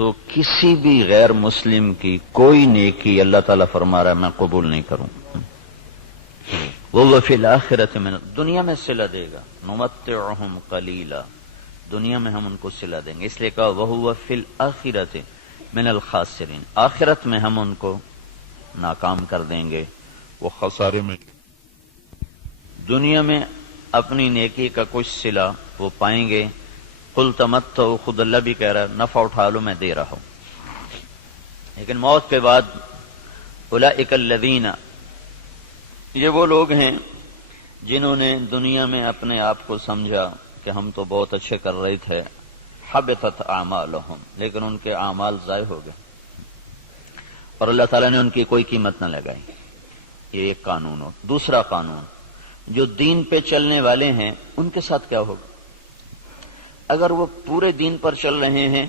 تو کسی بھی غیر مسلم کی کوئی نیکی اللہ تعالیٰ فرما رہا ہے میں قبول نہیں کروں. وہ فی الآخرۃ من، دنیا میں صلہ دے گا. نمتعہم قلیلا، دنیا میں ہم ان کو صلہ دیں گے. اس لیے کہا وہو فی الآخرۃ من الخاسرین، آخرت میں ہم ان کو ناکام کر دیں گے، وہ خسارے میں. دنیا میں اپنی نیکی کا کچھ صلہ وہ پائیں گے. قل تمتعوا، خود اللہ بھی کہہ رہا ہے نفع اٹھا لو میں دے رہا ہوں. لیکن موت کے بعد اولئک الذین، یہ وہ لوگ ہیں جنہوں نے دنیا میں اپنے آپ کو سمجھا کہ ہم تو بہت اچھے کر رہے تھے. حبطت اعمالہم، لیکن ان کے اعمال ضائع ہو گئے اور اللہ تعالیٰ نے ان کی کوئی قیمت نہ لگائی. یہ ایک قانون ہو. دوسرا قانون، جو دین پہ چلنے والے ہیں ان کے ساتھ کیا ہوگا؟ اگر وہ پورے دین پر چل رہے ہیں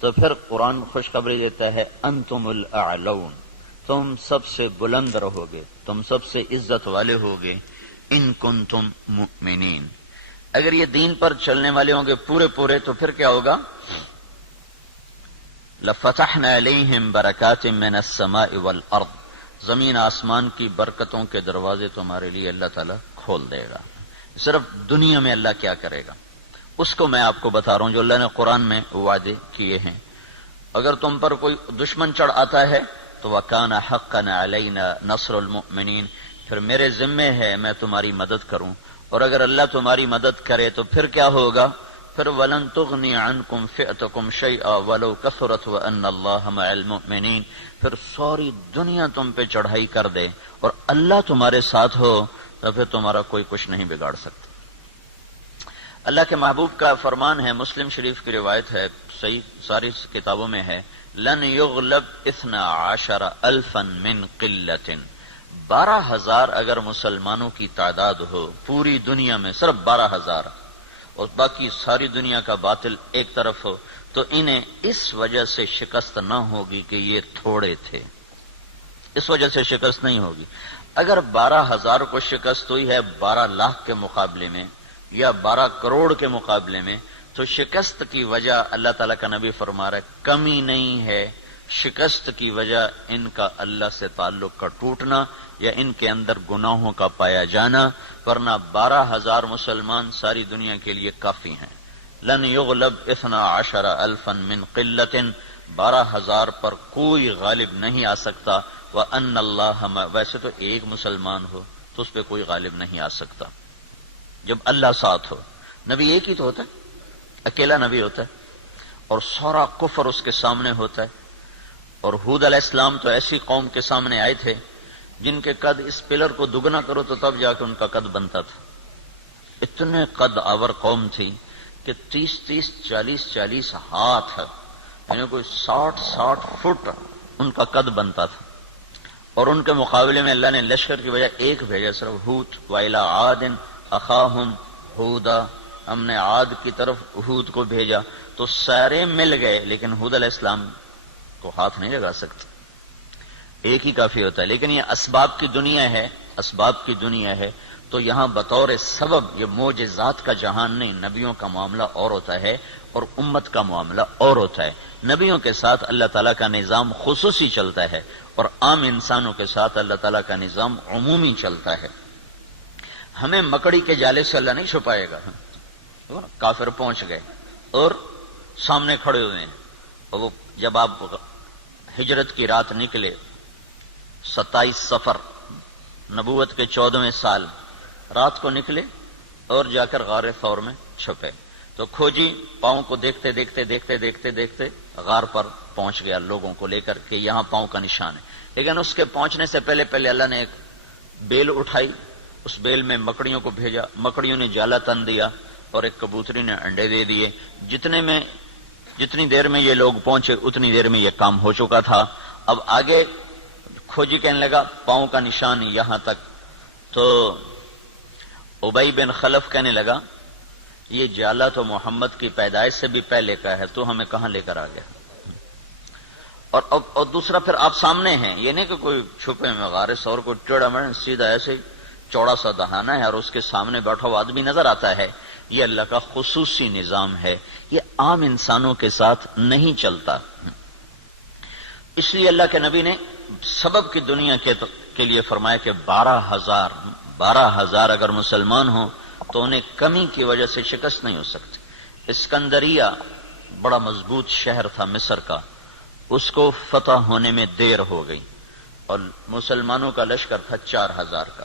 تو پھر قرآن خوشخبری دیتا ہے انتم الاعلون، تم سب سے بلند رہو گے، تم سب سے عزت والے ہوگے. ان کنتم مؤمنین، اگر یہ دین پر چلنے والے ہوں گے پورے تو پھر کیا ہوگا؟ لفتحنا علیہم برکات من السماء والارض، زمین آسمان کی برکتوں کے دروازے تمہارے لیے اللہ تعالیٰ کھول دے گا. صرف دنیا میں اللہ کیا کرے گا اس کو میں آپ کو بتا رہا ہوں جو اللہ نے قرآن میں وعدے کیے ہیں. اگر تم پر کوئی دشمن چڑھ آتا ہے تو وَكَانَ حَقًّا عَلَيْنَا نَصْرُ الْمُؤْمِنِينَ، پھر میرے ذمے ہے میں تمہاری مدد کروں. اور اگر اللہ تمہاری مدد کرے تو پھر کیا ہوگا؟ پھر وَلَن تُغْنِيَ عَنْكُمْ فِئْتُكُمْ شَيْئًا وَلَوْ كَثُرَتْ وَأَنَّ اللَّهَ مَعَ الْمُؤْمِنِينَ، پھر ساری دنیا تم پہ چڑھائی کر دے اور اللہ تمہارے ساتھ ہو تو پھر تمہارا کوئی کچھ نہیں بگاڑ سکتا. اللہ کے محبوب کا فرمان ہے، مسلم شریف کی روایت ہے، صحیح ساری کتابوں میں ہے، لن یغلب 12,000 من قلت، 12,000 اگر مسلمانوں کی تعداد ہو پوری دنیا میں، صرف 12,000، اور باقی ساری دنیا کا باطل ایک طرف ہو، تو انہیں اس وجہ سے شکست نہ ہوگی کہ یہ تھوڑے تھے، اس وجہ سے شکست نہیں ہوگی. اگر 12,000 کو شکست ہوئی ہے 12 لاکھ کے مقابلے میں یا 12 کروڑ کے مقابلے میں، تو شکست کی وجہ اللہ تعالیٰ کا نبی فرما رہا ہے کمی نہیں ہے، شکست کی وجہ ان کا اللہ سے تعلق کا ٹوٹنا یا ان کے اندر گناہوں کا پایا جانا، ورنہ 12,000 مسلمان ساری دنیا کے لیے کافی ہیں. لن یغلب 12,000 من قلت، 12,000 پر کوئی غالب نہیں آ سکتا. وَأَنَّ اللَّهَ، ویسے تو ایک مسلمان ہو تو اس پہ کوئی غالب نہیں آ سکتا جب اللہ ساتھ ہو. نبی ایک ہی تو ہوتا ہے، اکیلا نبی ہوتا ہے اور سارا کفر اس کے سامنے ہوتا ہے. اور ہود علیہ السلام تو ایسی قوم کے سامنے آئے تھے جن کے قد اس پلر کو دگنا کرو تو تب جا کے ان کا قد بنتا تھا. اتنے قد آور قوم تھی کہ 30 40 ہاتھ، یعنی کوئی 60 فٹ ان کا قد بنتا تھا. اور ان کے مقابلے میں اللہ نے لشکر کی وجہ ایک بھیجا، صرف ہود. وَإِلَىٰ عَادٍ أَخَاهُمْ هُودًا، ہم نے عاد کی طرف ہود کو بھیجا تو سارے مل گئے لیکن ہود علیہ السلام کو ہاتھ نہیں لگا سکتے، ایک ہی کافی ہوتا ہے. لیکن یہ اسباب کی دنیا ہے، اسباب کی دنیا ہے، تو یہاں بطور سبب یہ معجزات کا جہان نہیں، نبیوں کا معاملہ اور ہوتا ہے اور امت کا معاملہ اور ہوتا ہے. نبیوں کے ساتھ اللہ تعالیٰ کا نظام خصوصی چلتا ہے اور عام انسانوں کے ساتھ اللہ تعالیٰ کا نظام عمومی چلتا ہے. ہمیں مکڑی کے جالے سے اللہ نہیں چھپائے گا. کافر پہنچ گئے اور سامنے کھڑے ہوئے ہیں، اور وہ جب آپ ہجرت کی رات نکلے 27 صفر نبوت کے 14ویں سال رات کو نکلے اور جا کر غار ثور میں چھپے، تو کھوجی پاؤں کو دیکھتے دیکھتے غار پر پہنچ گیا لوگوں کو لے کر کے یہاں پاؤں کا نشان ہے. لیکن اس کے پہنچنے سے پہلے اللہ نے ایک بیل اٹھائی، اس بیل میں مکڑیوں کو بھیجا، مکڑیوں نے جالا تن دیا اور ایک کبوتری نے انڈے دے دیے. جتنی دیر میں یہ لوگ پہنچے اتنی دیر میں یہ کام ہو چکا تھا. اب آگے کھوجی کہنے لگا پاؤں کا نشان یہاں تک، تو ابی بن خلف کہنے لگا یہ جالا تو محمد کی پیدائش سے بھی پہلے کا ہے، تو ہمیں کہاں لے کر آ گیا. اور دوسرا پھر آپ سامنے ہیں، یہ نہیں کہ کوئی چھپے میں غار ثور کو ٹیڑھا مڑ، سیدھا ایسے چوڑا سا دہانا ہے اور اس کے سامنے بیٹھا ہوا آدمی نظر آتا ہے. یہ اللہ کا خصوصی نظام ہے، یہ عام انسانوں کے ساتھ نہیں چلتا۔ اس لیے اللہ کے نبی نے سبب کی دنیا کے لیے فرمایا کہ 12,000 اگر مسلمان ہوں تو انہیں کمی کی وجہ سے شکست نہیں ہو سکتی۔ اسکندریہ بڑا مضبوط شہر تھا مصر کا، اس کو فتح ہونے میں دیر ہو گئی اور مسلمانوں کا لشکر تھا 4,000 کا۔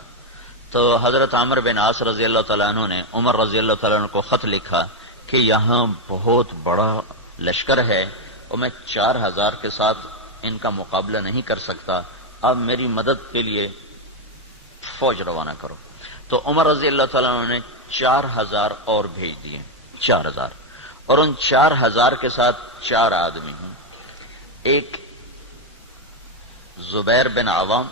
تو حضرت عمرو بن عاص رضی اللہ تعالیٰ عنہ نے عمر رضی اللہ تعالیٰ عنہ کو خط لکھا کہ یہاں بہت بڑا لشکر ہے اور میں 4,000 کے ساتھ ان کا مقابلہ نہیں کر سکتا، اب میری مدد کے لیے فوج روانہ کرو۔ تو عمر رضی اللہ تعالیٰ عنہ نے 4,000 اور بھیج دیے، 4,000، اور ان 4,000 کے ساتھ 4 آدمی ہیں، ایک زبیر بن عوام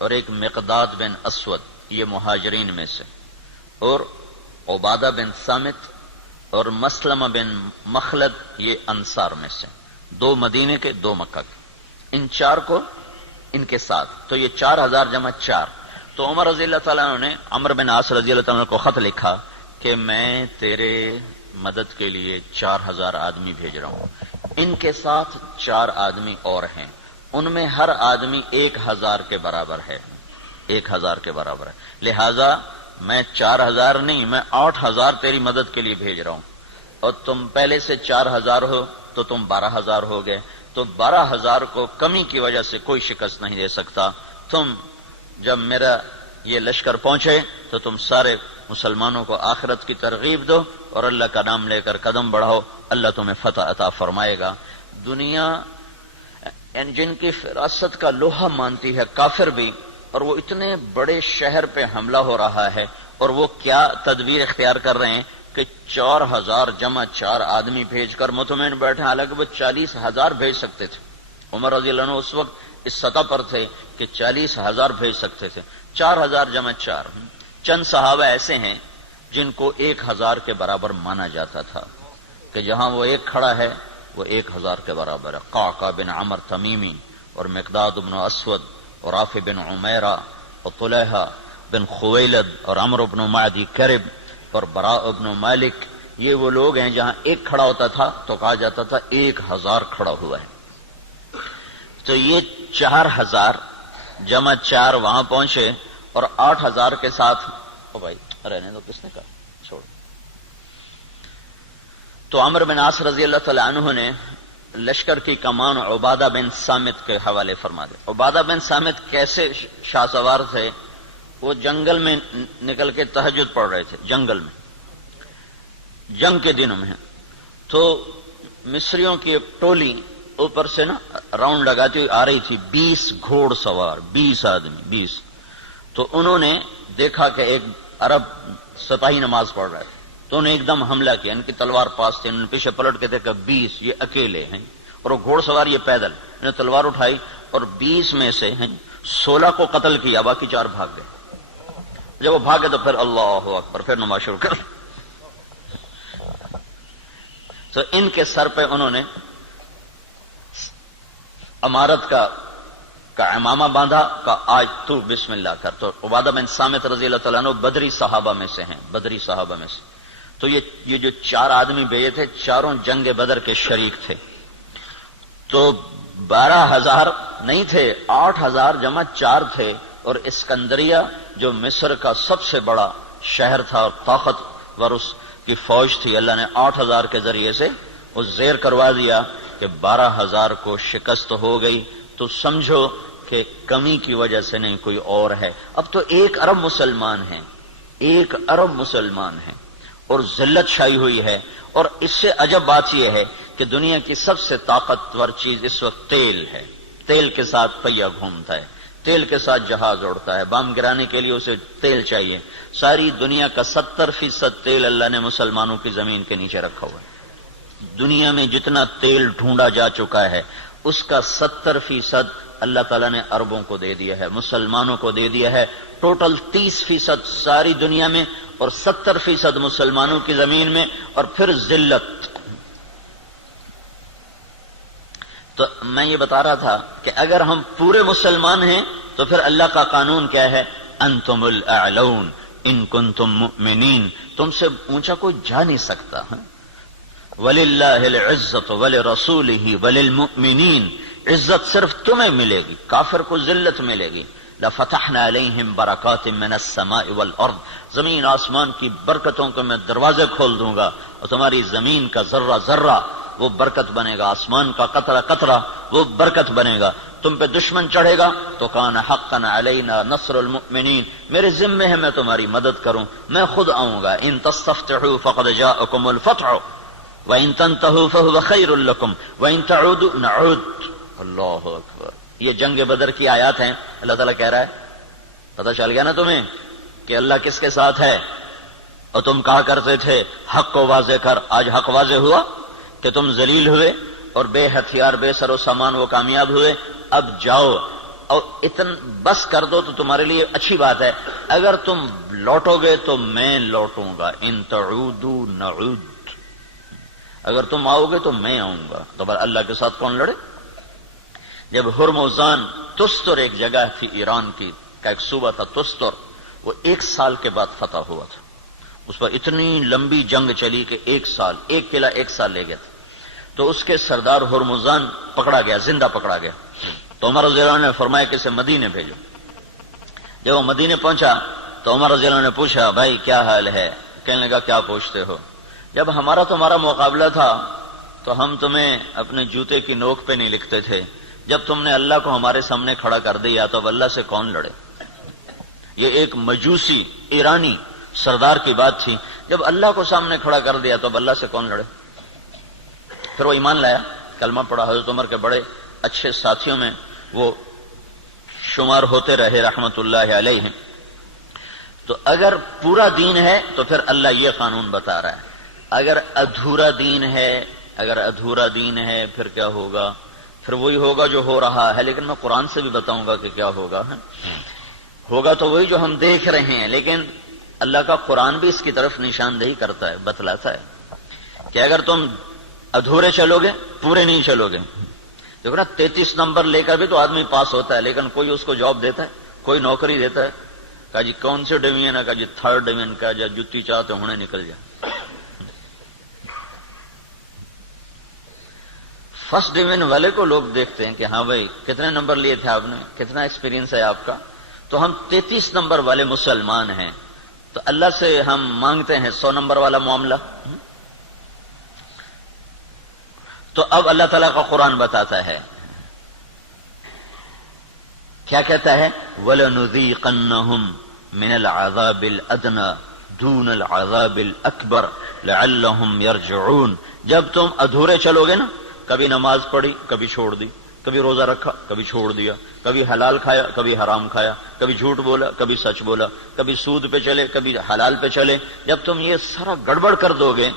اور ایک مقداد بن اسود، یہ مہاجرین میں سے، اور عبادہ بن صامت اور مسلمہ بن مخلد، یہ انصار میں سے، 2 مدینے کے 2 مکہ کے، ان 4 کو ان کے ساتھ، تو یہ 4,000 جمع 4۔ تو عمر رضی اللہ تعالیٰ عنہ نے عمرو بن عاص رضی اللہ تعالیٰ عنہ کو خط لکھا کہ میں تیرے مدد کے لیے 4,000 آدمی بھیج رہا ہوں، ان کے ساتھ 4 آدمی اور ہیں، ان میں ہر آدمی 1,000 کے برابر ہے، 1,000 کے برابر ہے، لہذا میں 4,000 نہیں، میں 8,000 تیری مدد کے لیے بھیج رہا ہوں، اور تم پہلے سے 4,000 ہو تو تم 12,000 ہو گئے، تو 12,000 کو کمی کی وجہ سے کوئی شکست نہیں دے سکتا۔ تم جب میرا یہ لشکر پہنچے تو تم سارے مسلمانوں کو آخرت کی ترغیب دو اور اللہ کا نام لے کر قدم بڑھاؤ، اللہ تمہیں فتح عطا فرمائے گا۔ دنیا یعنی جن کی فراست کا لوہا مانتی ہے کافر بھی، اور وہ اتنے بڑے شہر پہ حملہ ہو رہا ہے، اور وہ کیا تدبیر اختیار کر رہے ہیں کہ 4,000 جمع 4 آدمی بھیج کر مطمئن بیٹھے، حالانکہ وہ 40,000 بھیج سکتے تھے۔ عمر رضی اللہ عنہ اس وقت اس سطح پر تھے کہ 40,000 بھیج سکتے تھے، 4,000 جمع 4۔ چند صحابہ ایسے ہیں جن کو 1,000 کے برابر مانا جاتا تھا کہ جہاں وہ ایک کھڑا ہے وہ 1,000 کے برابر ہے، قعقاع بن عمر تمیمی اور مقداد بن اسود اور رافع بن عمیرہ اور طلحہ بن خویلد اور عمرو بن معدی کرب اور براء بن مالک، یہ وہ لوگ ہیں جہاں ایک کھڑا ہوتا تھا تو کہا جاتا تھا 1,000 کھڑا ہوا ہے۔ تو یہ 4,000 جمع 4 وہاں پہنچے اور 8,000 کے ساتھ، او بھائی رہنے دو، کس نے کہا چھوڑ۔ تو عمرو بن عاص رضی اللہ تعالی عنہ نے لشکر کی کمان عبادہ بن صامت کے حوالے فرما دے۔ عبادہ بن صامت کیسے شاہ سوار تھے؟ وہ جنگل میں نکل کے تہجد پڑھ رہے تھے، جنگل میں، جنگ کے دنوں میں، تو مصریوں کی ایک ٹولی اوپر سے نا راؤنڈ لگاتی ہوئی آ رہی تھی، 20 گھوڑ سوار، 20 آدمی، 20۔ تو انہوں نے دیکھا کہ ایک عرب سپاہی نماز پڑھ رہا ہے، تو انہوں نے ایک دم حملہ کیا، ان کی تلوار پاس تھی، انہوں نے پیچھے پلٹ کے دیکھا 20 یہ اکیلے ہیں، اور وہ گھوڑ سوار یہ پیدل، انہوں نے تلوار اٹھائی اور 20 میں سے 16 کو قتل کیا، باقی 4 بھاگ گئے۔ جب وہ بھاگے تو پھر اللہ اکبر، پھر نماز شروع کر۔ تو ان کے سر پہ انہوں نے امارت کا امامہ باندھا کہ آج تو بسم اللہ کر۔ تو عبادہ بن صامت رضی اللہ تعالیٰ عنہ بدری صحابہ میں سے ہیں، بدری صحابہ میں سے۔ تو یہ جو 4 آدمی بھیجے تھے، چاروں جنگ بدر کے شریک تھے۔ تو 12,000 نہیں تھے، 8,000 جمع 4 تھے، اور اسکندریہ جو مصر کا سب سے بڑا شہر تھا اور طاقتور اس کی فوج تھی، اللہ نے 8,000 کے ذریعے سے وہ زیر کروا دیا کہ 12,000 کو شکست ہو گئی۔ تو سمجھو کہ کمی کی وجہ سے نہیں، کوئی اور ہے۔ اب تو 1 ارب مسلمان ہیں، 1 ارب مسلمان ہیں، اور ذلت چھائی ہوئی ہے۔ اور اس سے عجب بات یہ ہے کہ دنیا کی سب سے طاقتور چیز اس وقت تیل ہے، تیل کے ساتھ پہیہ گھومتا ہے، تیل کے ساتھ جہاز اڑتا ہے، بم گرانے کے لیے اسے تیل چاہیے۔ ساری دنیا کا 70% تیل اللہ نے مسلمانوں کی زمین کے نیچے رکھا ہوا ہے۔ دنیا میں جتنا تیل ڈھونڈا جا چکا ہے اس کا 70% اللہ تعالیٰ نے عربوں کو دے دیا ہے، مسلمانوں کو دے دیا ہے۔ ٹوٹل 30% ساری دنیا میں اور 70% مسلمانوں کی زمین میں، اور پھر ذلت۔ تو میں یہ بتا رہا تھا کہ اگر ہم پورے مسلمان ہیں تو پھر اللہ کا قانون کیا ہے؟ انتم الاعلون، ان کنتم مؤمنین، تم سے اونچا کوئی جا نہیں سکتا. وَلِلَّهِ الْعِزَّةُ وَلِرَسُولِهِ وَلِلْمُؤْمِنِينَ، عزت صرف تمہیں ملے گی، کافر کو ذلت ملے گی. لَفَتَحْنَا عَلَيْهِمْ بَرَكَاتٍ مِّنَ السَّمَاءِ وَالْأَرْضِ، زمین آسمان کی برکتوں کے میں دروازے کھول دوں گا، اور تمہاری زمین کا ذرہ ذرہ وہ برکت بنے گا، آسمان کا قطرہ قطرہ وہ برکت بنے گا. تم پہ دشمن چڑھے گا تو کان حقا علینا نصر المؤمنین، میرے ذمے ہے میں تمہاری مدد کروں، میں خود آؤں گا. ان تستفتحوا فقد جاءکم الفتح وان تنتهوا فهو خیر لکم وان تعودوا نعود. اللہ اکبر. یہ جنگ بدر کی آیات ہیں. اللہ تعالیٰ کہہ رہا ہے، پتہ چل گیا نا تمہیں کہ اللہ کس کے ساتھ ہے؟ اور تم کہا کرتے تھے حق کو واضح کر، آج حق واضح ہوا کہ تم ذلیل ہوئے اور بے ہتھیار بے سر و سامان وہ کامیاب ہوئے. اب جاؤ اور بس کر دو تو تمہارے لیے اچھی بات ہے. اگر تم لوٹو گے تو میں لوٹوں گا. ان تعودوا نعود، اگر تم آؤ گے تو میں آؤں گا. تو اللہ کے ساتھ کون لڑے؟ جب ہرمزان، تستر ایک جگہ تھی ایران کی کا ایک صوبہ تھا تستر، وہ 1 سال کے بعد فتح ہوا تھا. اس پر اتنی لمبی جنگ چلی کہ 1 سال، ایک قلعہ 1 سال لے گیا تھا. تو اس کے سردار ہرمزان پکڑا گیا، زندہ پکڑا گیا. تو عمر رضی اللہ عنہ نے فرمایا کہ اسے مدینے بھیجو. جب وہ مدینے پہنچا تو عمر رضی اللہ عنہ نے پوچھا بھائی کیا حال ہے؟ کہنے لگا کیا پوچھتے ہو؟ جب ہمارا تمہارا مقابلہ تھا تو ہم تمہیں اپنے جوتے کی نوک پہ نہیں لکھتے تھے، جب تم نے اللہ کو ہمارے سامنے کھڑا کر دیا تو اب اللہ سے کون لڑے؟ یہ ایک مجوسی ایرانی سردار کی بات تھی. جب اللہ کو سامنے کھڑا کر دیا تو اب اللہ سے کون لڑے؟ پھر وہ ایمان لایا، کلمہ پڑھا. حضرت عمر کے بڑے اچھے ساتھیوں میں وہ شمار ہوتے رہے رحمت اللہ علیہ. تو اگر پورا دین ہے تو پھر اللہ یہ قانون بتا رہا ہے. اگر ادھورا دین ہے پھر کیا ہوگا؟ پھر وہی ہوگا جو ہو رہا ہے. لیکن میں قرآن سے بھی بتاؤں گا کہ کیا ہوگا. ہوگا تو وہی جو ہم دیکھ رہے ہیں، لیکن اللہ کا قرآن بھی اس کی طرف نشاندہی کرتا ہے، بتلاتا ہے کہ اگر تم ادھورے چلو گے، پورے نہیں چلو گے. دیکھو نا 33 نمبر لے کر بھی تو آدمی پاس ہوتا ہے، لیکن کوئی اس کو جاب دیتا ہے، کوئی نوکری دیتا ہے. کہا جی کون سے ڈویژن ہے؟ کہا جی 3rd ڈویژن کا. جا جتی چاہتے ہونے نکل جا. 1st ڈویژن والے کو لوگ دیکھتے ہیں کہ ہاں بھائی کتنے نمبر لیے تھے آپ نے، کتنا ایکسپیرینس ہے آپ کا. تو ہم 33 نمبر والے مسلمان ہیں، تو اللہ سے ہم مانگتے ہیں 100 نمبر والا معاملہ. تو اب اللہ تعالیٰ کا قرآن بتاتا ہے، کیا کہتا ہے؟ وَلَنُذِيقَنَّهُمْ مِنَ الْعَذَابِ الْأَدْنَى دُونَ الْعَذَابِ الْأَكْبَرِ لَعَلَّهُمْ يَرْجِعُونَ. جب تم ادھورے چلو گے نا، کبھی نماز پڑھی کبھی چھوڑ دی، کبھی روزہ رکھا کبھی چھوڑ دیا، کبھی حلال کھایا کبھی حرام کھایا، کبھی جھوٹ بولا کبھی سچ بولا، کبھی سود پہ چلے کبھی حلال پہ چلے. جب تم یہ سارا گڑبڑ کر دو گے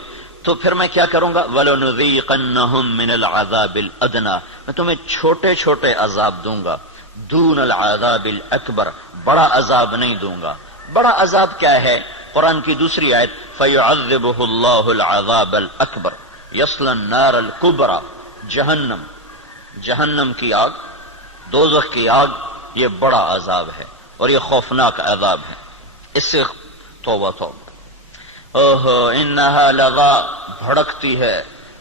تو پھر میں کیا کروں گا؟ وَلَنُذِيقَنَّهُمْ مِنَ الْعَذَابِ الْأَدْنَى، میں تمہیں چھوٹے چھوٹے عذاب دوں گا. دون العذاب الاکبر، بڑا عذاب نہیں دوں گا. بڑا عذاب کیا ہے؟ قرآن کی دوسری آیت فَيُعَذِّبُهُ اللَّهُ الْعَذَابَ الْأَكْبَرَ يَصْلَى النَّارَ الْكُبْرَى. جہنم کی آگ، دوزخ کی آگ، یہ بڑا عذاب ہے اور یہ خوفناک عذاب ہے. اس سے توبہ توبہ. اوہو انہا لغا، بھڑکتی ہے.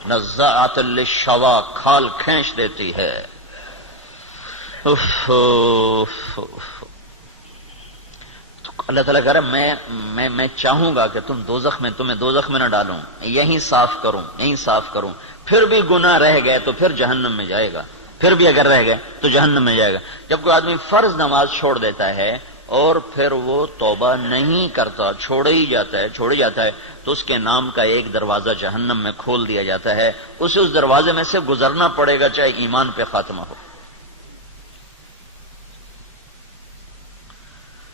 نزاعۃ للشوا، کھال کھینچ دیتی ہے. اللہ تعالیٰ کہہ رہا ہے میں چاہوں گا کہ تمہیں دوزخ میں نہ ڈالوں، یہیں صاف کروں. پھر بھی گناہ رہ گئے تو پھر جہنم میں جائے گا. پھر بھی اگر رہ گئے تو جہنم میں جائے گا. جب کوئی آدمی فرض نماز چھوڑ دیتا ہے اور پھر وہ توبہ نہیں کرتا، چھوڑی جاتا ہے تو اس کے نام کا ایک دروازہ جہنم میں کھول دیا جاتا ہے. اسے اس دروازے میں سے گزرنا پڑے گا چاہے ایمان پہ خاتمہ ہو.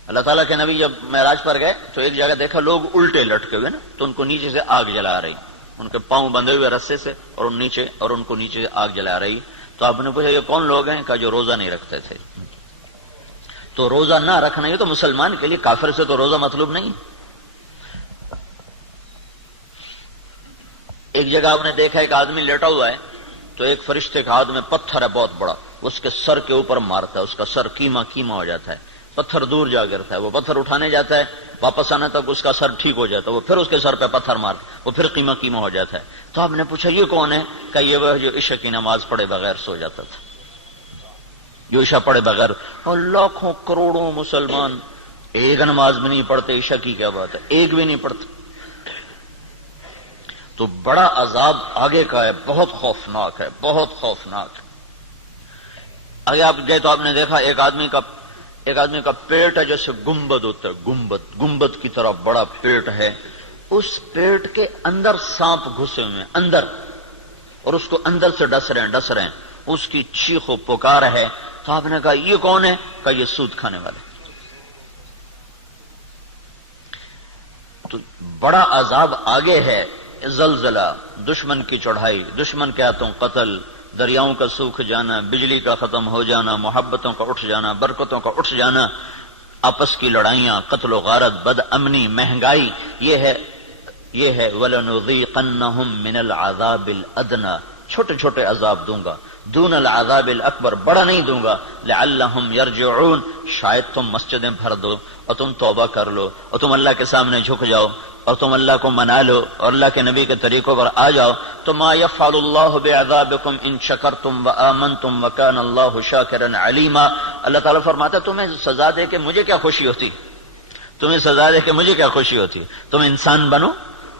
اللہ تعالیٰ کے نبی جب معراج پر گئے تو ایک جگہ دیکھا لوگ الٹے لٹکے ہوئے نا، تو ان کو نیچے سے آگ جلا رہی، ان کے پاؤں بندھے ہوئے رسے سے اور ان کو نیچے آگ جلا رہی. تو آپ نے پوچھا یہ کون لوگ ہیں؟ کہا جو روزہ نہیں رکھتے تھے. تو روزہ نہ رکھنا یہ تو مسلمان کے لیے، کافر سے تو روزہ مطلوب نہیں. ایک جگہ آپ نے دیکھا ایک آدمی لیٹا ہوا ہے تو ایک فرشتے کا ہاتھ میں پتھر ہے بہت بڑا، اس کے سر کے اوپر مارتا ہے، اس کا سر کیما ہو جاتا ہے، پتھر دور جا گرتا ہے. وہ پتھر اٹھانے جاتا ہے واپس آنے تک اس کا سر ٹھیک ہو جاتا ہے، وہ پھر اس کے سر پہ پتھر مار وہ پھر قیمہ قیمہ ہو جاتا ہے۔ تو آپ نے پوچھا یہ کون ہے؟ کہ یہ وہ جو عشاء کی نماز پڑھے بغیر سو جاتا تھا، جو عشاء پڑھے بغیر۔ اور لاکھوں کروڑوں مسلمان ایک نماز بھی نہیں پڑھتے، عشاء کی کیا بات ہے، ایک بھی نہیں پڑھتے۔ تو بڑا عذاب آگے کا ہے، بہت خوفناک ہے، بہت خوفناک ہے۔ آگے آپ گئے تو آپ نے دیکھا ایک آدمی کا پیٹ ہے جیسے گنبد ہوتا ہے، گنبد کی طرح بڑا پیٹ ہے، اس پیٹ کے اندر سانپ گھسے ہوئے ہیں اندر، اور اس کو اندر سے ڈس رہے ہیں، اس کی چیخ و پکار ہے۔ تو آپ نے کہا یہ کون ہے؟ کہا یہ سود کھانے والے۔ تو بڑا عذاب آگے ہے، زلزلہ، دشمن کی چڑھائی، دشمن کے ہاتھوں قتل، دریاؤں کا سوکھ جانا، بجلی کا ختم ہو جانا، محبتوں کا اٹھ جانا، برکتوں کا اٹھ جانا، آپس کی لڑائیاں، قتل و غارت، بد امنی، مہنگائی، یہ ہے وَلَنُذِيقَنَّهُم مِّنَ الْعَذَابِ الْأَدْنَىٰ، چھوٹے چھوٹے عذاب دوں گا، دون العذاب الاکبر، بڑا نہیں دوں گا، لعلہم یرجعون، شاید تم مسجدیں بھر دو اور تم توبہ کر لو اور تم اللہ کے سامنے جھک جاؤ اور تم اللہ کو منا لو اور اللہ کے نبی کے طریقوں پر آ جاؤ، تو ما یفعل اللہ بعذابکم ان شکرتم وآمنتم وکان اللہ شاکرا علیما۔ اللہ تعالیٰ فرماتا ہے تمہیں سزا دے کے مجھے کیا خوشی ہوتی، تمہیں سزا دے کے مجھے کیا خوشی ہوتی، تم انسان بنو،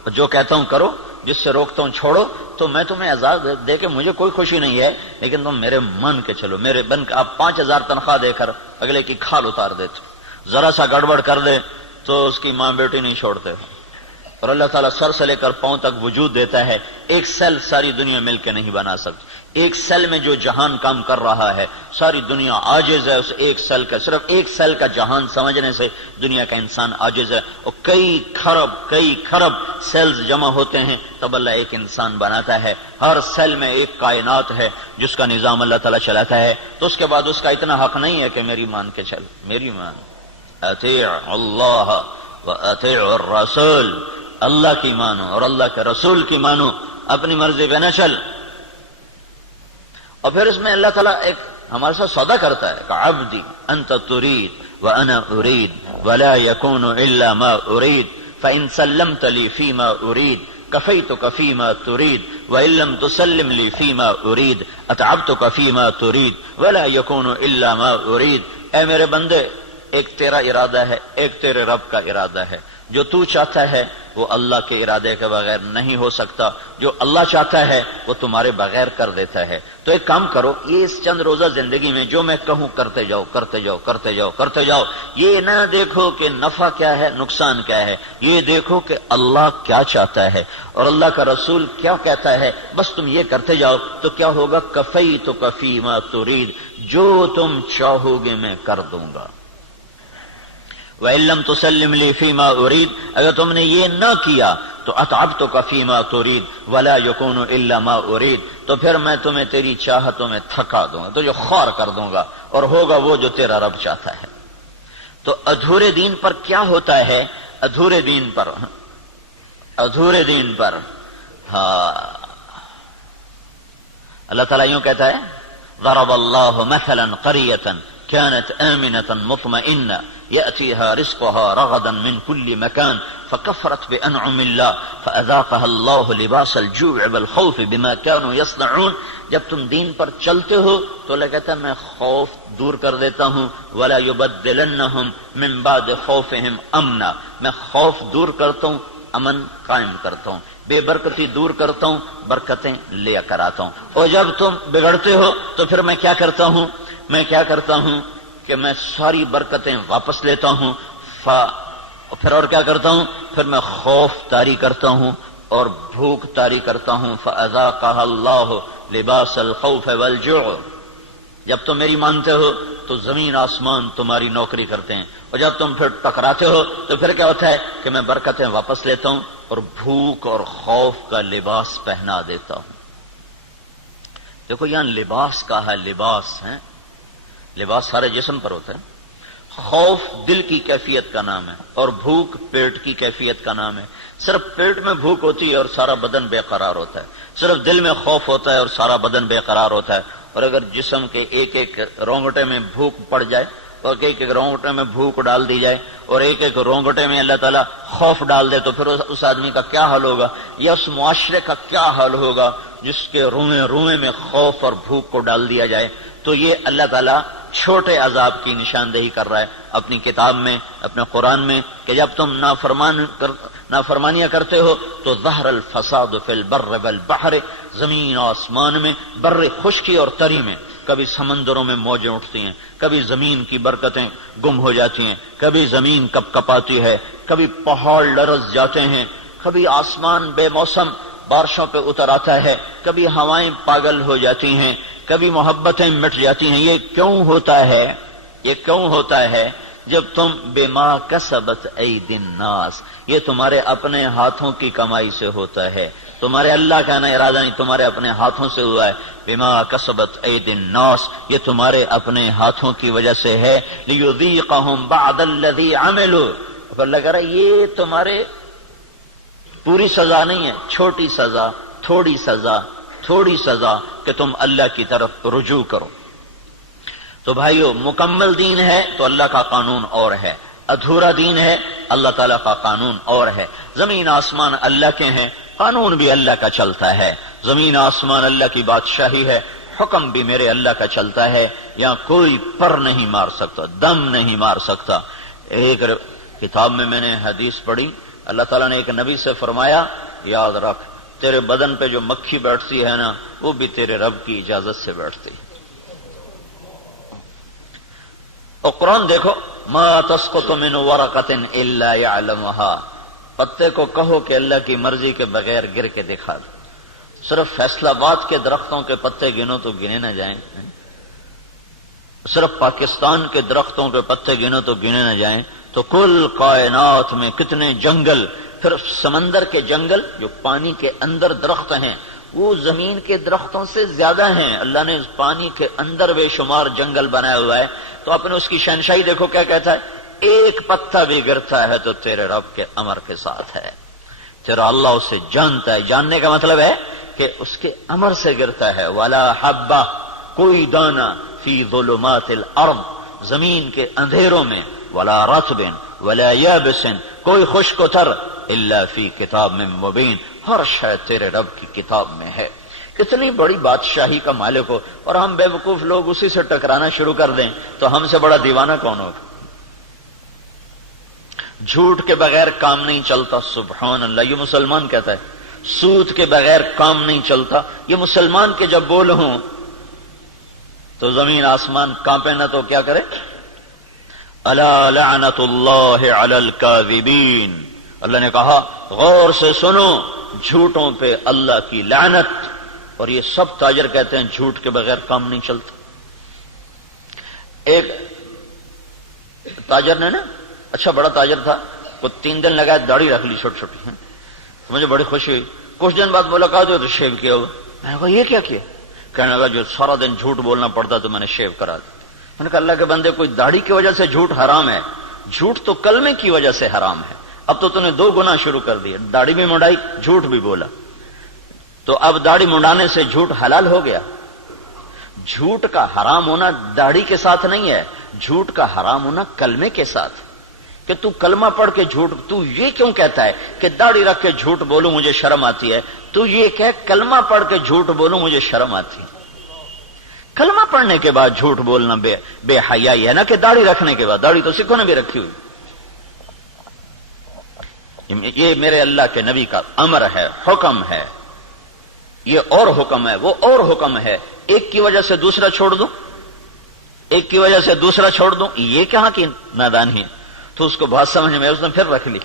جو کہتا ہوں کرو، جس سے روکتا ہوں چھوڑو، تو میں تمہیں عذاب دے کے مجھے کوئی خوشی نہیں ہے، لیکن تم میرے من کے چلو، میرے بن کے۔ آپ 5000 تنخواہ دے کر اگلے کی کھال اتار دیتے، ذرا سا گڑبڑ کر دے تو اس کی ماں بیٹی نہیں چھوڑتے، اور اللہ تعالیٰ سر سے لے کر پاؤں تک وجود دیتا ہے، ایک سیل ساری دنیا مل کے نہیں بنا سکتی، ایک سیل میں جو جہان کام کر رہا ہے ساری دنیا عاجز ہے اس ایک سیل کا، صرف ایک سیل کا جہان سمجھنے سے دنیا کا انسان عاجز ہے، اور کئی خرب سیلز جمع ہوتے ہیں تب اللہ ایک انسان بناتا ہے، ہر سیل میں ایک کائنات ہے جس کا نظام اللہ تعالیٰ چلاتا ہے۔ تو اس کے بعد اس کا اتنا حق نہیں ہے کہ میری مان کے چل، میری مان، اطیع اللہ واطیع الرسول، اللہ کی مانو اور اللہ کے رسول کی مانو، اپنی مرضی پہ نہ چل۔ اور پھر اس میں اللہ تعالیٰ ایک ہمارے ساتھ سودا کرتا ہے کہ عبدی انت ترید وانا ارید ولا يكون الا ما ارید فان سلمت لي فيما ارید كفيتك فيما تريد وان لم تسلم لي فيما ارید اتعبتك فيما تريد ولا يكون الا ما ارید۔ اے میرے بندے، ایک تیرا ارادہ ہے، ایک تیرے رب کا ارادہ ہے، جو تو چاہتا ہے وہ اللہ کے ارادے کے بغیر نہیں ہو سکتا، جو اللہ چاہتا ہے وہ تمہارے بغیر کر دیتا ہے۔ تو ایک کام کرو، یہ اس چند روزہ زندگی میں جو میں کہوں کرتے جاؤ کرتے جاؤ کرتے جاؤ کرتے جاؤ، یہ نہ دیکھو کہ نفع کیا ہے نقصان کیا ہے، یہ دیکھو کہ اللہ کیا چاہتا ہے اور اللہ کا رسول کیا کہتا ہے، بس تم یہ کرتے جاؤ تو کیا ہوگا، کفیتک فیما ترید، جو تم چاہو گے میں کر دوں گا۔ وَإِن لَّمْ تُسَلِّمْ لِي فِيمَا أُرِيدُ، اگر تم نے یہ نہ کیا تو أَتْعَبْتُكَ فِيمَا تُرِيدُ وَلَا يَكُونُ إِلَّا مَا أُرِيدُ، تو پھر میں تمہیں تیری چاہتوں میں تھکا دوں گا، تو جو خوار کر دوں گا اور ہوگا وہ جو تیرا رب چاہتا ہے۔ تو ادھورے دین پر کیا ہوتا ہے، ادھورے دین پر ہاں اللہ تعالیٰ یوں کہتا ہے، ضرب اللہ مثلا قریة كانت آمنة مطمئنة يأتيها رزقها رغدا من كل مكان فكفرت بأنعم الله فأذاقها الله لباس الجوع والخوف بما كانوا يصنعون۔ جب تم دین پر چلتے ہو تو اللہ کہتا ہے میں خوف دور کر دیتا ہوں، ولا يبدلنهم من بعد خوفهم امنا، میں خوف دور کرتا ہوں، امن قائم کرتا ہوں، بے برکتی دور کرتا ہوں، برکتیں لے کر آتا ہوں۔ اور جب تم بگڑتے ہو تو پھر میں کیا کرتا ہوں کہ میں ساری برکتیں واپس لیتا ہوں، پھر اور کیا کرتا ہوں، پھر میں خوف طاری کرتا ہوں اور بھوک طاری کرتا ہوں۔ فَأَذَاقَهَا اللَّهُ لِبَاسَ الْخَوْفِ وَالْجُوعِ، جب تم میری مانتے ہو تو زمین آسمان تمہاری نوکری کرتے ہیں، اور جب تم پھر ٹکراتے ہو تو پھر کیا ہوتا ہے کہ میں برکتیں واپس لیتا ہوں اور بھوک اور خوف کا لباس پہنا دیتا ہوں۔ دیکھو یہاں لباس کا ہے، لباس ہے، لباس سارے جسم پر ہوتا ہے، خوف دل کی کیفیت کا نام ہے اور بھوک پیٹ کی کیفیت کا نام ہے۔ صرف پیٹ میں بھوک ہوتی ہے اور سارا بدن بے قرار ہوتا ہے، صرف دل میں خوف ہوتا ہے اور سارا بدن بے قرار ہوتا ہے، اور اگر جسم کے ایک ایک رونگٹے میں بھوک پڑ جائے اور ایک ایک رونگٹے میں بھوک ڈال دی جائے اور ایک ایک رونگٹے میں اللہ تعالیٰ خوف ڈال دے تو پھر اس آدمی کا کیا حال ہوگا، یا اس معاشرے کا کیا حال ہوگا جس کے روئیں روئیں میں خوف اور بھوک کو ڈال دیا جائے۔ تو یہ اللہ تعالیٰ چھوٹے عذاب کی نشاندہی کر رہا ہے اپنی کتاب میں، اپنے قرآن میں، کہ جب تم نافرمانیاں کرتے ہو تو ظہر الفساد فی البر والبحر، زمین و آسمان میں، بر خشکی اور تری میں، کبھی سمندروں میں موجیں اٹھتی ہیں، کبھی زمین کی برکتیں گم ہو جاتی ہیں، کبھی زمین کپ کپاتی ہے، کبھی پہاڑ لرز جاتے ہیں، کبھی آسمان بے موسم بارشوں پہ اتر آتا ہے، کبھی ہوائیں پاگل ہو جاتی ہیں، کبھی محبتیں مٹ جاتی ہیں۔ یہ کیوں ہوتا ہے؟ یہ کیوں ہوتا ہے؟ جب تم بما کسبت ایدی الناس، یہ تمہارے اپنے ہاتھوں کی کمائی سے ہوتا ہے، تمہارے اللہ کا نہ ارادہ نہیں، تمہارے اپنے ہاتھوں سے ہوا ہے۔ بما کسبت ایدی الناس، یہ تمہارے اپنے ہاتھوں کی وجہ سے ہے۔ لیذیقہم بعد الذی عملوا، اللہ کہہ رہا ہے یہ تمہارے پوری سزا نہیں ہے، چھوٹی سزا، تھوڑی سزا، تھوڑی سزا کہ تم اللہ کی طرف رجوع کرو۔ تو بھائیو، مکمل دین ہے تو اللہ کا قانون اور ہے، ادھورا دین ہے اللہ تعالیٰ کا قانون اور ہے۔ زمین آسمان اللہ کے ہیں، قانون بھی اللہ کا چلتا ہے۔ زمین آسمان اللہ کی بادشاہی ہے، حکم بھی میرے اللہ کا چلتا ہے، یہاں کوئی پر نہیں مار سکتا، دم نہیں مار سکتا۔ ایک کتاب میں نے حدیث پڑھی، اللہ تعالیٰ نے ایک نبی سے فرمایا، یاد رکھ تیرے بدن پہ جو مکھی بیٹھتی ہے نا، وہ بھی تیرے رب کی اجازت سے بیٹھتی۔ اور قرآن دیکھو، ما تسقط من ورقۃ الا یعلمها، پتے کو کہو کہ اللہ کی مرضی کے بغیر گر کے دکھا دو۔ صرف فیصلہ آباد کے درختوں کے پتے گنو تو گنے نہ جائیں، صرف پاکستان کے درختوں کے پتے گنو تو گنے نہ جائیں، تو کل کائنات میں کتنے جنگل، پھر سمندر کے جنگل جو پانی کے اندر درخت ہیں وہ زمین کے درختوں سے زیادہ ہیں۔ اللہ نے پانی کے اندر بے شمار جنگل بنایا ہوا ہے، تو آپ نے اس کی شہنشاہی دیکھو کیا کہتا ہے، ایک پتا بھی گرتا ہے تو تیرے رب کے امر کے ساتھ ہے، تیرا اللہ اسے جانتا ہے۔ جاننے کا مطلب ہے کہ اس کے امر سے گرتا ہے۔ ولا حبہ، کوئی دانہ، فی ظلمات الارض، زمین کے اندھیروں میں، ولا رطب ولا یابس، کوئی خشک و تر، الا فی کتاب من مبین، ہر شے تیرے رب کی کتاب میں ہے۔ کتنی بڑی بادشاہی کا مالک ہو، اور ہم بے وقوف لوگ اسی سے ٹکرانا شروع کر دیں تو ہم سے بڑا دیوانہ کون ہوگا؟ جھوٹ کے بغیر کام نہیں چلتا، سبحان اللہ، یہ مسلمان کہتا ہے۔ سود کے بغیر کام نہیں چلتا، یہ مسلمان کے جب بول ہوں تو زمین آسمان کانپے نہ تو کیا کرے؟ الا لعنت اللہ علی الکاذبین، اللہ نے کہا غور سے سنو، جھوٹوں پہ اللہ کی لعنت۔ اور یہ سب تاجر کہتے ہیں جھوٹ کے بغیر کام نہیں چلتا۔ ایک تاجر نے نا، اچھا بڑا تاجر تھا، وہ 3 دن لگا داڑھی رکھ لی چھوٹی چھوٹی، مجھے بڑی خوشی ہوئی۔ کچھ دن بعد ملاقات ہوئی تو شیو کیا ہوا، میں نے کہا یہ کیا کیا؟ کہنے لگا جو سارا دن جھوٹ بولنا پڑتا تو میں نے شیو کرا دیا۔ میں نے کہا اللہ کے بندے، کوئی داڑھی کی وجہ سے جھوٹ حرام ہے؟ جھوٹ تو کلمے کی وجہ سے حرام ہے، اب تو نے 2 گناہ شروع کر دیے، داڑھی بھی منڈائی، جھوٹ بھی بولا، تو اب داڑھی منڈانے سے جھوٹ حلال ہو گیا۔ جھوٹ کا حرام ہونا داڑھی کے ساتھ نہیں ہے، جھوٹ کا حرام ہونا کلمے کے ساتھ، کہ تو کلمہ پڑھ کے جھوٹ، تو یہ کیوں کہتا ہے کہ داڑھی رکھ کے جھوٹ بولوں مجھے شرم آتی ہے؟ تو یہ کہ کلمہ پڑھ کے جھوٹ بولوں مجھے شرم آتی ہے۔ کلمہ پڑھنے کے بعد جھوٹ بولنا بے حیائی ہے نا، کہ داڑھی رکھنے کے بعد؟ داڑھی تو سکھوں نے بھی رکھی ہوئی۔ یہ میرے اللہ کے نبی کا امر ہے، حکم ہے، یہ اور حکم ہے، وہ اور حکم ہے۔ ایک کی وجہ سے دوسرا چھوڑ دوں، ایک کی وجہ سے دوسرا چھوڑ دوں، یہ کہاں کی نادانی ہے؟ تو اس کو بات سمجھ میں، اس نے پھر رکھ لی۔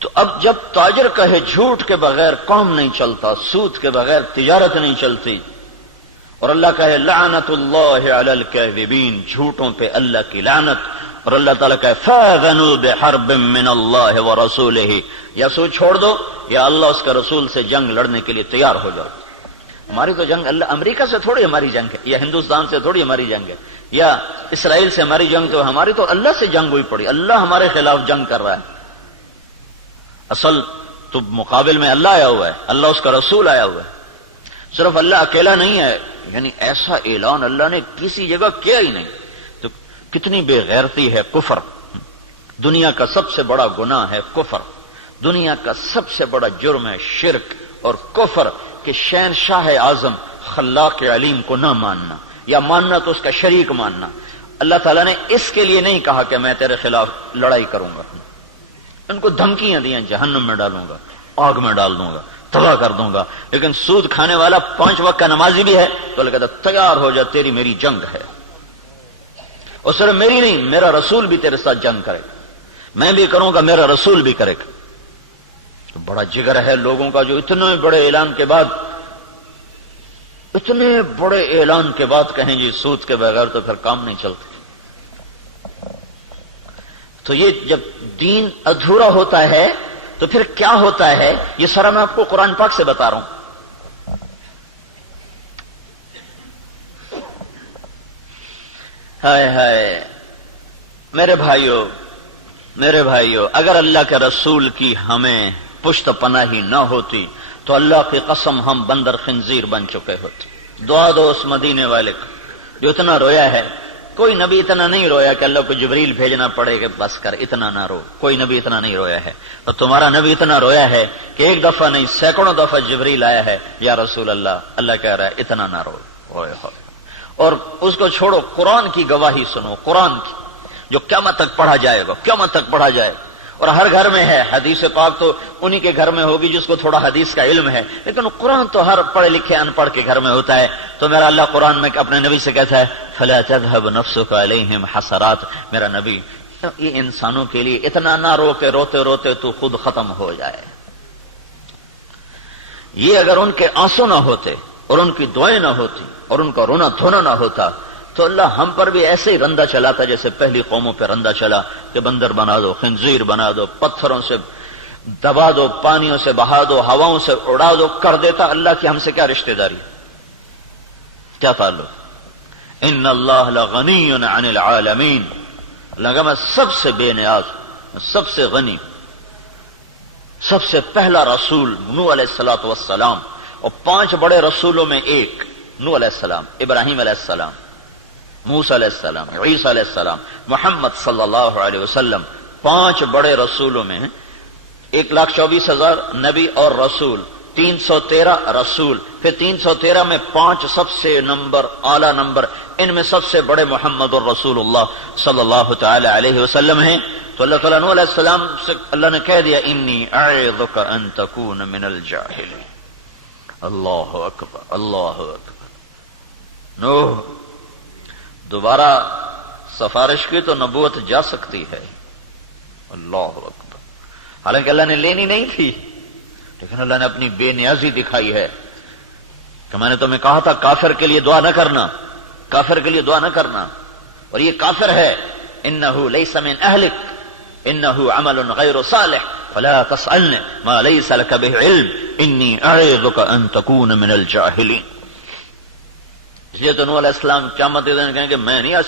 تو اب جب تاجر کہے جھوٹ کے بغیر کام نہیں چلتا، سود کے بغیر تجارت نہیں چلتی، اور اللہ کہے لعنت اللہ علی الکاذبین، جھوٹوں پہ اللہ کی لعنت، اور اللہ تعالیٰ کہے فاذنوا بحرب من اللہ ورسولہ، یا سود چھوڑ دو یا اللہ اس کے رسول سے جنگ لڑنے کے لیے تیار ہو جاؤ۔ ہماری تو جنگ اللہ، امریکہ سے تھوڑی ہماری جنگ ہے، یا ہندوستان سے تھوڑی ہماری جنگ ہے، یا اسرائیل سے ہماری جنگ، تو ہماری تو اللہ سے جنگ ہوئی پڑی، اللہ ہمارے خلاف جنگ کر رہا ہے۔ اصل تو مقابل میں اللہ آیا ہوا ہے، اللہ اس کا رسول آیا ہوا ہے۔ صرف اللہ اکیلا نہیں ہے، یعنی ایسا اعلان اللہ نے کسی جگہ کیا ہی نہیں. تو کتنی بے غیرتی ہے کفر. دنیا کا سب سے بڑا گناہ ہے کفر. دنیا کا سب سے بڑا جرم ہے شرک اور کفر، کہ شہنشاہ اعظم خلاق علیم کو نہ ماننا، یا ماننا تو اس کا شریک ماننا. اللہ تعالیٰ نے اس کے لیے نہیں کہا کہ میں تیرے خلاف لڑائی کروں گا. ان کو دھمکیاں دیں جہنم میں ڈالوں گا، آگ میں ڈال دوں گا، تباہ کر دوں گا. لیکن سود کھانے والا 5 وقت کا نمازی بھی ہے تو اللہ کہتا تیار ہو جا، تیری میری جنگ ہے. اور صرف میری نہیں، میرا رسول بھی تیرے ساتھ جنگ کرے گا. میں بھی کروں گا، میرا رسول بھی کرے گا. تو بڑا جگر ہے لوگوں کا جو اتنے بڑے اعلان کے بعد کہیں جی سود کے بغیر تو پھر کام نہیں چلتا. تو یہ جب دین ادھورا ہوتا ہے تو پھر کیا ہوتا ہے، یہ سارا میں آپ کو قرآن پاک سے بتا رہا ہوں. ہائے ہائے میرے بھائیو، اگر اللہ کے رسول کی ہمیں پشت پناہی نہ ہوتی تو اللہ کی قسم ہم بندر خنزیر بن چکے ہوتے. دعا دو اس مدینے والے کو جو اتنا رویا ہے. کوئی نبی اتنا نہیں رویا کہ اللہ کو جبریل بھیجنا پڑے کہ بس کر اتنا نہ رو. کوئی نبی اتنا نہیں رویا ہے. اور تمہارا نبی اتنا رویا ہے کہ ایک دفعہ نہیں سینکڑوں دفعہ جبریل آیا ہے، یا رسول اللہ کہہ رہا ہے اتنا نہ رو. اور اس کو چھوڑو، قرآن کی گواہی سنو، قرآن کی جو قیامت تک پڑھا جائے گا. اور ہر گھر میں ہے. حدیث پاک تو انہی کے گھر میں ہوگی جس کو تھوڑا حدیث کا علم ہے، لیکن قرآن تو ہر پڑھے لکھے ان پڑھ کے گھر میں ہوتا ہے. تو میرا اللہ قرآن میں اپنے نبی سے کہتا ہے فَلَا تَذْهَبْ نَفْسُكَ عَلَيْهِمْ حَسَرَاتٍ. میرا نبی یہ انسانوں کے لیے اتنا نہ رو کہ روتے روتے تو خود ختم ہو جائے. یہ اگر ان کے آنسو نہ ہوتے اور ان کی دعائیں نہ ہوتی اور ان کا رونا دھونا نہ ہوتا تو اللہ ہم پر بھی ایسے ہی رندہ چلاتا جیسے پہلی قوموں پہ رندہ چلا کہ بندر بنا دو، خنزیر بنا دو، پتھروں سے دبا دو، پانیوں سے بہا دو، ہواؤں سے اڑا دو. کر دیتا. اللہ کی ہم سے کیا رشتہ داری، کیا تعلق. ان اللہ لغنی عن العالمین. اللہ کہ میں سب سے بے نیاز، سب سے غنی. سب سے پہلا رسول نوح علیہ الصلوۃ والسلام، اور 5 بڑے رسولوں میں ایک نوح علیہ السلام، ابراہیم علیہ السلام، موسیٰ علیہ السلام، عیسیٰ علیہ السلام، محمد صلی اللہ علیہ وسلم. 5 بڑے رسولوں میں 1,24,000 نبی اور رسول، 313 رسول. پھر 313 میں 5 سب سے اعلی نمبر، ان میں سب سے بڑے محمد الرسول اللہ صلی اللہ تعالی علیہ وسلم ہیں. تو اللہ تعالیٰ نوح علیہ السلام سے اللہ نے کہہ دیا انی اعظک ان تکون من الجاہلین. اللہ اکبر، اللہ اکبر. نوح دوبارہ سفارش کی تو نبوت جا سکتی ہے. اللہ اکبر. حالانکہ اللہ نے لینی نہیں تھی، لیکن اللہ نے اپنی بے نیازی دکھائی ہے کہ میں نے تمہیں کہا تھا کافر کے لیے دعا نہ کرنا، کافر کے لیے دعا نہ کرنا. اور یہ کافر ہے. انہ لیس من اہلک انہ عمل غیر صالح فلا تسألنی ما لیس لک به علم انی اعظک ان تکون من الجاہلین. اس لیے تو نوح علیہ السلام قیامت کے دن کہیں کہ میں نہیں آج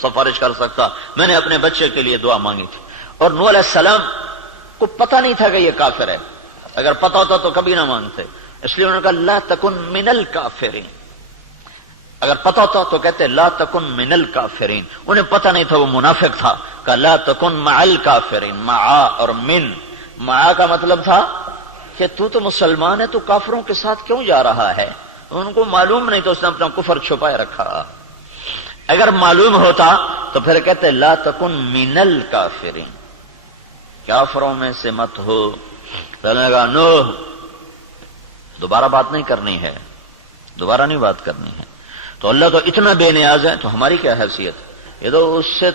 سفارش کر سکتا، میں نے اپنے بچے کے لیے دعا مانگی تھی. اور نوح علیہ السلام کو پتہ نہیں تھا کہ یہ کافر ہے. اگر پتہ ہوتا تو کبھی نہ مانگتے. اس لیے انہوں نے کہا لا تکن من الکافرین. اگر پتہ ہوتا تو کہتے لا تکن من الکافرین. انہیں پتہ نہیں تھا، وہ منافق تھا. کہا لا تکن مع الکافرین. مع اور من، مع کا مطلب تھا کہ تو مسلمان ہے، تو کافروں کے ساتھ کیوں جا رہا ہے. ان کو معلوم نہیں تو اس نے اپنا کفر چھپائے رکھا. اگر معلوم ہوتا تو پھر کہتے لا تکن من الکافرین، کافروں میں سے مت ہو. کہا نوح دوبارہ بات نہیں کرنی ہے، دوبارہ نہیں بات کرنی ہے. تو اللہ تو اتنا بے نیاز ہے، تو ہماری کیا حیثیت. یہ تو اس سے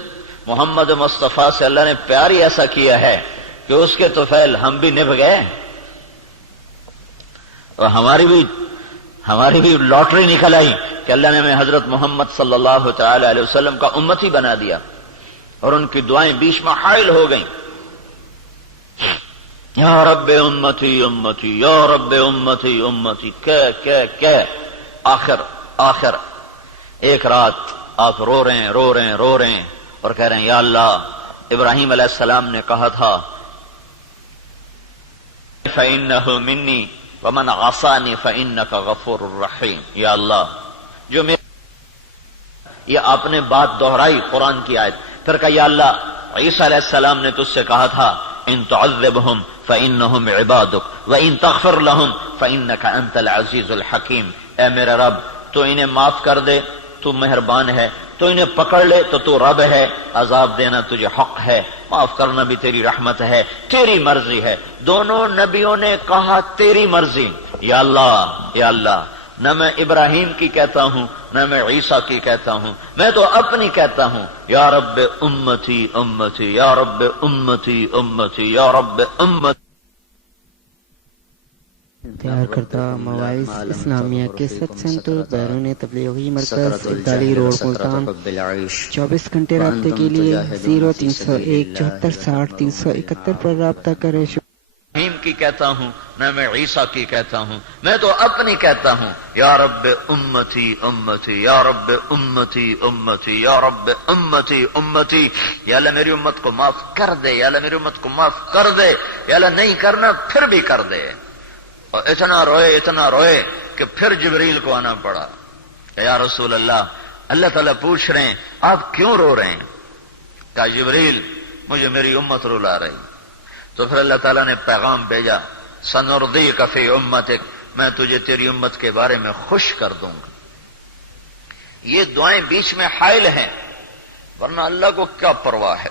محمد مصطفیٰ سے اللہ نے پیار ہی ایسا کیا ہے کہ اس کے طفیل ہم بھی نبھ گئے. اور ہماری بھی لاٹری نکل آئی کہ اللہ نے ہمیں حضرت محمد صلی اللہ تعالی علیہ وسلم کا امتی بنا دیا. اور ان کی دعائیں بیچ میں حائل ہو گئیں. یا رب امتی امتی، یا رب امتی امتی، کہ آخر ایک رات آپ رو رہے ہیں اور کہہ رہے ہیں یا اللہ، ابراہیم علیہ السلام نے کہا تھا فَإِنَّهُ مِنِّي ومن عصانی فإنک غفور الرحیم. یا اللہ جو میرے، یہ آپ نے بات دہرائی قرآن کی آیت، پھر کہا یا اللہ عیسیٰ علیہ السلام نے تجھ سے کہا تھا ان تعذبہم فإنہم عبادک وإن تغفر لہم فإنک انت العزیز الحکیم. اے میرے رب تو انہیں معاف کر دے، تو مہربان ہے، تو انہیں پکڑ لے تو رب ہے، عذاب دینا تجھے حق ہے، معاف کرنا بھی تیری رحمت ہے، تیری مرضی ہے. دونوں نبیوں نے کہا تیری مرضی. یا اللہ نہ میں ابراہیم کی کہتا ہوں نہ میں عیسیٰ کی کہتا ہوں، میں تو اپنی کہتا ہوں یا رب امتی امتی یا رب امتی امتی یا رب امتی. تیار کردہ مواعظ اسلامیہ کیسٹ سینٹر بیرون تبلیغی مرکز ابدالی روڈ ملتان 24 گھنٹے رابطے کے لیے 0301 74 60 371 پر رابطہ کریں. ابراہیم کی کہتا ہوں نہ میں عیسیٰ کی کہتا ہوں، میں تو اپنی کہتا ہوں یا رب امتی امتی یا رب امتی امتی یا رب امتی امتی. یا اللہ میری امت کو معاف کر دے، یا اللہ میری امت کو معاف کر دے، یا اللہ نہیں کرنا پھر بھی کر دے. اور اتنا روئے کہ پھر جبریل کو آنا پڑا. یا رسول اللہ تعالیٰ پوچھ رہے ہیں آپ کیوں رو رہے ہیں؟ کہا جبریل مجھے میری امت رلا رہی. تو پھر اللہ تعالیٰ نے پیغام بھیجا سنردیک فی امتک، میں تجھے تیری امت کے بارے میں خوش کر دوں گا. یہ دعائیں بیچ میں حائل ہیں، ورنہ اللہ کو کیا پرواہ ہے.